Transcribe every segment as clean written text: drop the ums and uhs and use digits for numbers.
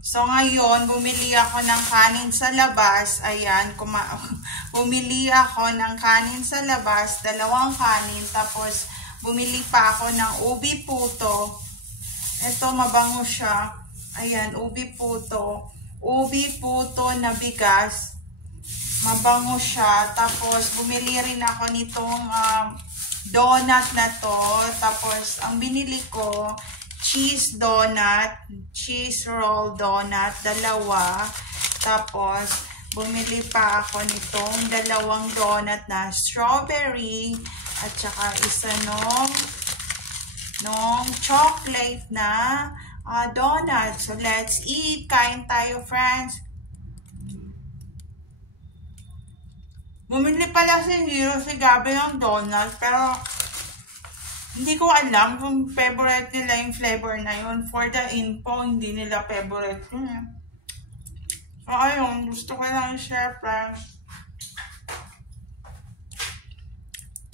So, ngayon, bumili ako ng kanin sa labas. Ayan, bumili ako ng kanin sa labas, 2 kanin. Tapos, bumili pa ako ng ubi puto. Ito, mabango siya. Ayan, ubi puto. Ubi puto na bigas. Mabango siya. Tapos, bumili rin ako nitong donut na to. Tapos, ang binili ko, cheese donut, cheese roll donut, 2. Tapos, bumili pa ako nitong 2 donut na strawberry at saka isa nung chocolate na donut. So, let's eat. Kain tayo, friends. Bumili pala si Gabi ng donut, pero hindi ko alam kung favorite nila yung flavor na yun. For the info, hindi nila favorite yun. So, ayun. Gusto ko lang i-share, friends.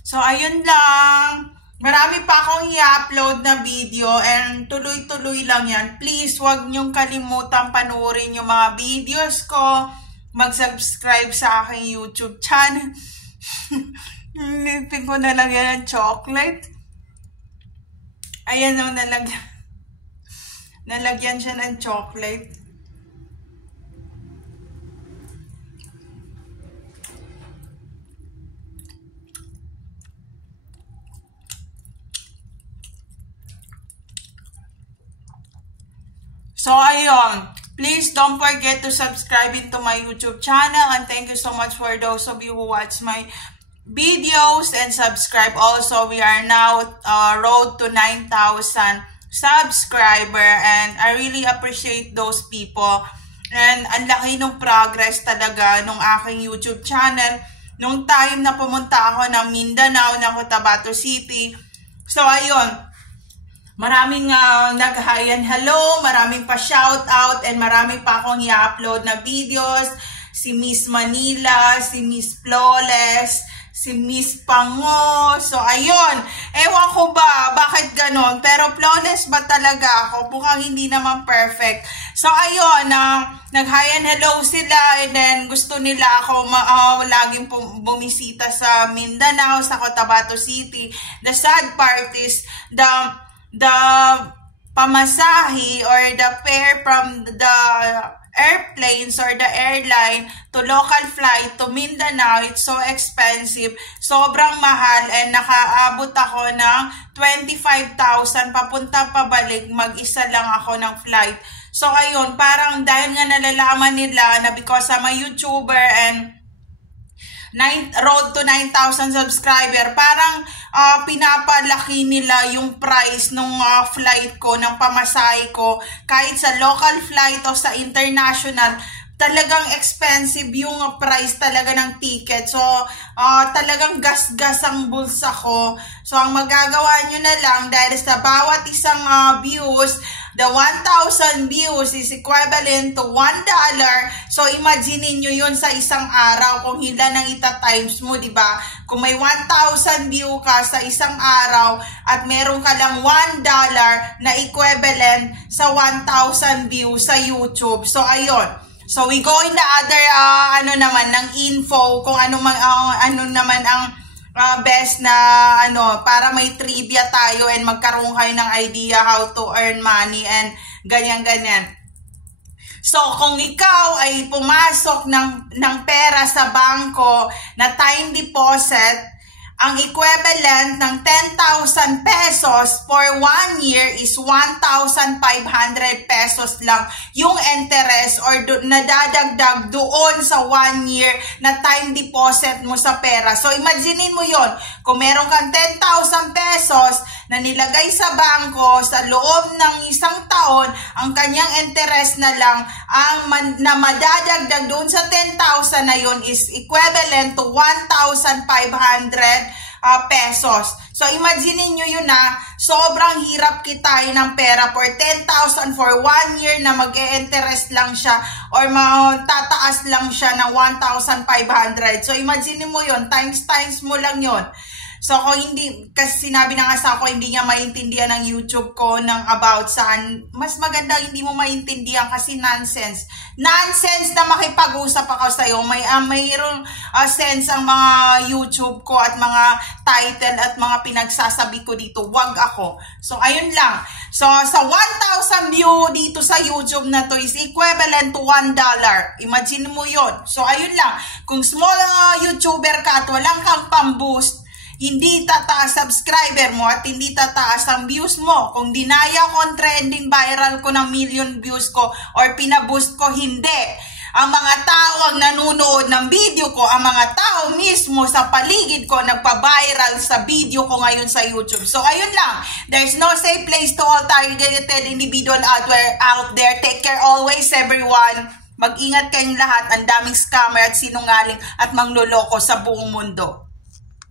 So, ayun lang. Marami pa akong i-upload na video and tuloy-tuloy lang yan. Please, huwag niyong kalimutan panoorin yung mga videos ko. Mag-subscribe sa aking YouTube channel. Nilipin ko na lang yan ng chocolate. Ayan o, nalagyan siya ng chocolate. So, ayun. Please don't forget to subscribe into my YouTube channel. And thank you so much for those of you who watch my videos and subscribe. Also, we are now road to 9,000 subscriber and I really appreciate those people. And ang laki ng progress talaga nung aking YouTube channel nung time na pumunta ako ng Mindanao, ng Cotabato City. So, ayun. Maraming nag-hi and hello, maraming pa shout out and marami pa akong i-upload na videos. Si Miss Manila, si Miss Flawless, si Miss Pango. So, ayun. Ewan ko ba, bakit ganon? Pero flawless ba talaga ako? Mukhang hindi naman perfect. So, ayun. Nag-hi and hello sila. And then, gusto nila ako laging bumisita sa Mindanao, sa Cotabato City. The sad part is, the pamasahe or the fare from the airplanes or the airline to local flight to Mindanao, it's so expensive. Sobrang mahal and nakaabot ako ng 25,000 papunta pabalik. Mag-isa lang ako ng flight. So, ayun, parang dahil nga nalalaman nila na because I'm a YouTuber and road to 9,000 subscriber, parang pinapalaki nila yung price ng flight ko, ng pamasahe ko, kahit sa local flight o sa international. Talagang expensive yung price talaga ng ticket. So, talagang gas-gas ang bulsa ko. So, ang magagawa nyo na lang, dahil sa bawat isang views, the 1,000 views is equivalent to $1. So, imagine nyo yun sa isang araw kung ilan ang ita-times mo, di ba? Kung may 1,000 view ka sa isang araw at meron ka lang $1 na equivalent sa 1,000 views sa YouTube. So, ayun. So, we go in the other, ng info, kung ano naman ang best na, para may trivia tayo and magkaroon kayo ng idea how to earn money and ganyan-ganyan. So, kung ikaw ay pumasok ng pera sa bangko na time deposit, ang equivalent ng 10,000 pesos for 1 year is 1,500 pesos lang yung interest or nadadagdag doon sa 1 year na time deposit mo sa pera. So, imaginein mo yon. Kung meron kang 10,000 pesos na nilagay sa bangko sa loob ng isang taon, ang kanyang interest na lang na madadagdag doon sa 10,000 na yon is equivalent to 1,500 pesos. So, imagine nyo yun na sobrang hirap kitain ng pera for 10,000 for 1 year na mag-e-interest lang siya or tataas lang siya ng 1,500. So, imagine mo yun, times mo lang yun. So kung hindi, kasi sinabi ng asawa ko hindi niya maintindihan ng YouTube ko ng about saan, mas maganda hindi mo maintindihan kasi nonsense. Nonsense na makipag-usap ako sa'yo. Mayroong sense ang mga YouTube ko at mga title at mga pinagsasabi ko dito. Wag ako. So ayun lang. So sa 1,000 view dito sa YouTube na to is equivalent to $1. Imagine mo yon. So ayun lang. Kung small YouTuber ka at walang kang pang-boost, hindi tataas subscriber mo at hindi tataas ang views mo. Kung dinaya ko ang trending viral ko ng million views ko or pinaboost ko, hindi. Ang mga tao ang nanonood ng video ko, ang mga tao mismo sa paligid ko nagpa-viral sa video ko ngayon sa YouTube. So ayun lang. There's no safe place to all targeted individual out there. Take care always, everyone. Mag-ingat kayong lahat. Ang daming scammer at sinungaling at mangloloko sa buong mundo.